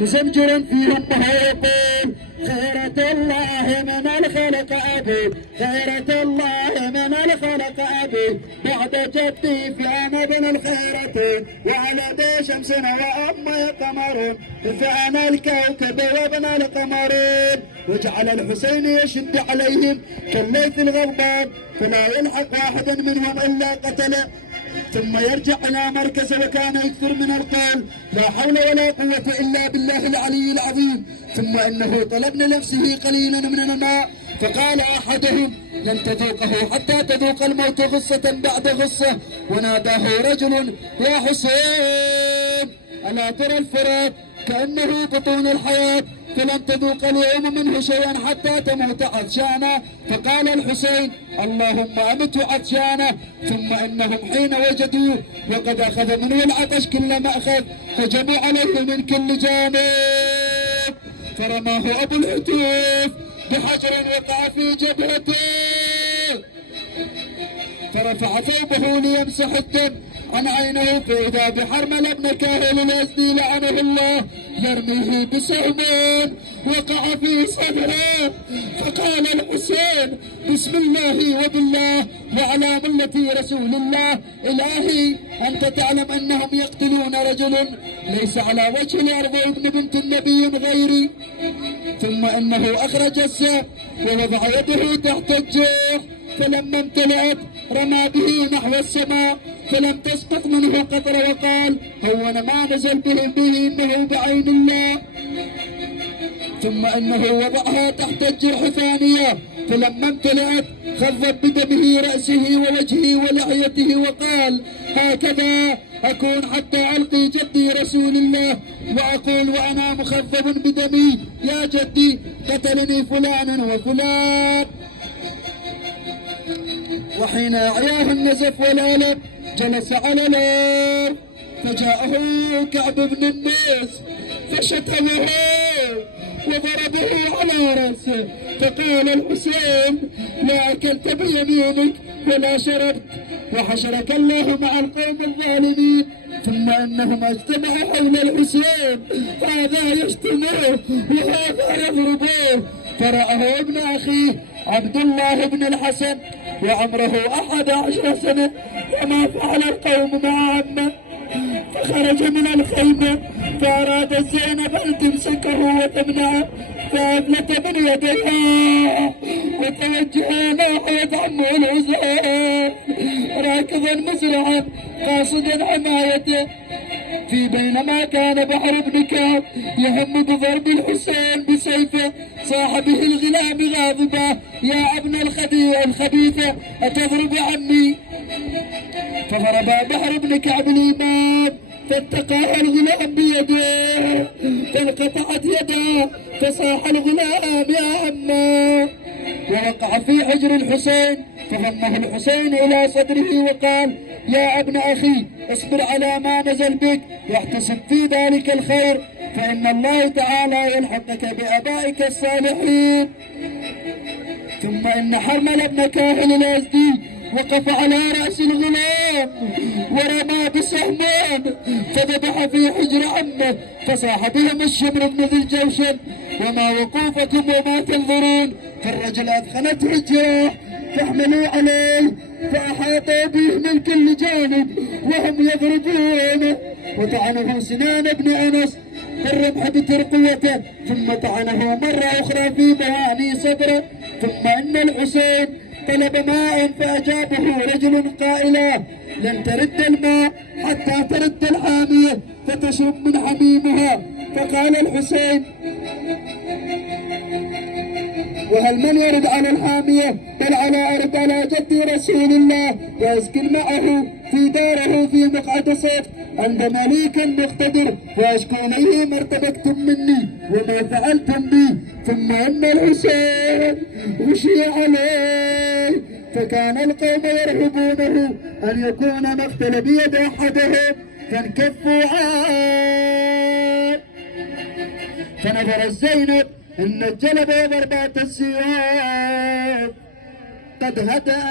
مزمجرا فيهم وهو يقول خيرة الله من الخلق أبي، خيرة الله من الخلق أبي، بعد جدي في أمدن الخيرة، وعلى شمسنا وأمي قمر، فأنا الكوكب وابن القمرين. وجعل الحسين يشد عليهم كالليث الغضبان، فلا يلحق واحدا منهم إلا قتله، ثم يرجع إلى مركزه. وكان يكثر من القول لا حول ولا قوة إلا بالله العلي العظيم. ثم إنه طلب لنفسه قليلا من الماء، فقال أحدهم لن تذوقه حتى تذوق الموت غصة بعد غصة. وناداه رجل يا حسين ألا ترى الفرات كأنه بطون الحياة، فلن تذوق اليوم منه شيئا حتى تموت عطشانا. فقال الحسين اللهم أمت عطشانا. ثم إنهم حين وجدوه وقد أخذ منه العطش كل مأخذ، هجموا عليه من كل جانب، فرماه أبو الهتوف بحجر وقع في جبهته، فرفع ثوبه ليمسح الدم عن عينه، فإذا بحرمل بن كاهل الأزدي لعنه الله يرميه بسهم وقع في صدره. فقال الحسين بسم الله وبالله وعلى ملة رسول الله، إلهي أنت تعلم أنهم يقتلون رجل ليس على وجه الأرض ابن بنت النبي غيري. ثم إنه أخرج السهم ووضع يده تحت الجرح، فلما امتلأت رمى به نحو السماء، فلم تسقط منه قطرة، وقال هون ما نزل به إنه بعين الله. ثم إنه وضعها تحت الجرح ثانية، فلما امتلأت خضب بدمه رأسه ووجهه ولحيته، وقال هكذا أكون حتى ألقي جدي رسول الله وأقول وأنا مخضب بدمي يا جدي قتلني فلان وفلان. وحين أعياه النزف والألم جلس على الأرض، فجاءه كعب بن الناس فشتمه وضربه على رأسه. فقال الحسين لا أكلت بيمينك ولا شربت، وحشرك الله مع القوم الظالمين. ثم انهم اجتمعوا حول الحسين، هذا يشتمه وهذا يضربه، فرآه ابن اخيه عبد الله بن الحسن وعمره 11 سنة وما فعل القوم مع عمه، فخرج من الخيمة فأراد زينب أن تمسكه وتمنعه، فأفلت من يديها وتوجه ناحية عمه الحسين راكضا مسرعا قاصدا حمايته. في بينما كان بحر بن كعب يهم بضرب الحسين بسيفه صاح به الغلام غاضبا يا ابن الخبيثة أتضرب عمي؟ فضرب بحر بن كعب الإمام فاتقاه الغلام بيده فانقطعت يده، فصاح الغلام يا عمه، ووقع في حجر الحسين، فضمه الحسين إلى صدره وقال يا ابن أخي اصبر على ما نزل بك واحتسب في ذلك الخير، فإن الله تعالى يلحقك بآبائك الصالحين. ثم إن حرمل بن كاهل الأزدي وقف على رأس الغلام ورمى بسهمان فذبح في حجر عمه، فصاح بهم الشمر بن ذي الجوشن وما وقوفكم وما تنظرون؟ فالرجل أثخنته الجراح فاحملوا عليه فأحاطوا به من كل جانب وهم يضربونه، وطعنه سنان بن أنس بالرمح بترقيته، ثم طعنه مرة أخرى في بهاني صدره. ثم إن الحسين طلب ماء فأجابه رجل قائلا لن ترد الماء حتى ترد الحامية فتشرب من حميمها. فقال الحسين وهل من يرد على الحامية؟ بل على أرد على جد رسول الله وأسكن معه في داره في مقعد صيف عند مليك مقتدر وأشكو إليه ما ارتبكتم مني وما فعلتم بي. ثم إن الحسين غشي عليه، فكان القوم يرهبونه أن يكون مقتل بيد أحدهم فانكفوا عنه. فنظر زينب إن الجلب وضربات السيوف قد هدى،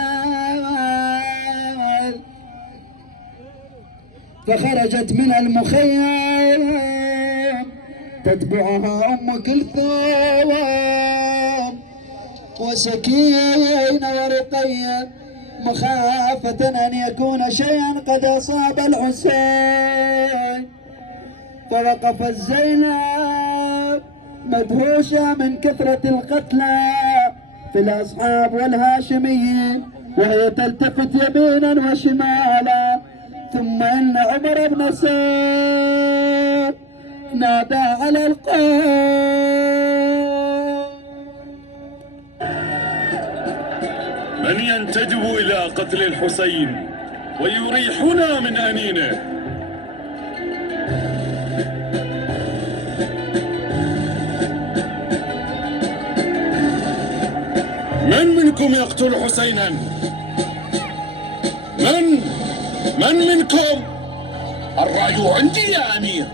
فخرجت من المخيم تتبعها أم كلثوم وسكينة ورقية مخافة أن يكون شيئا قد أصاب الحسين. فوقفت زينب مدهوشة من كثرة القتلى في الأصحاب والهاشميين، وهي تلتفت يمينا وشمالا. ثم إن عمر بن سعد نادى على القوم: من ينتدب إلى قتل الحسين ويريحنا من أنينه؟ من منكم يقتل حسينا؟ من منكم؟ الرأي عندي يا أمير.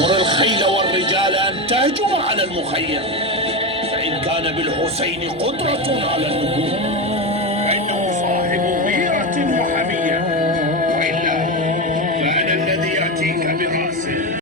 مر الخيل والرجال أن تهجم على المخيم، فإن كان بالحسين قدرة على الهجوم